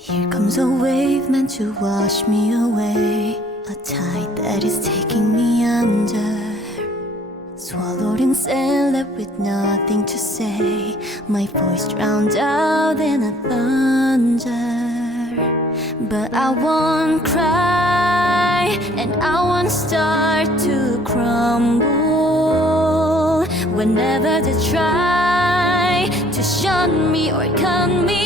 Here comes a wave meant to wash me away, a tide that is taking me under. Swallowed in sand, left with nothing to say, my voice drowned out in a thunder. But I won't cry, and I won't start to crumble whenever they try to shun me or cut me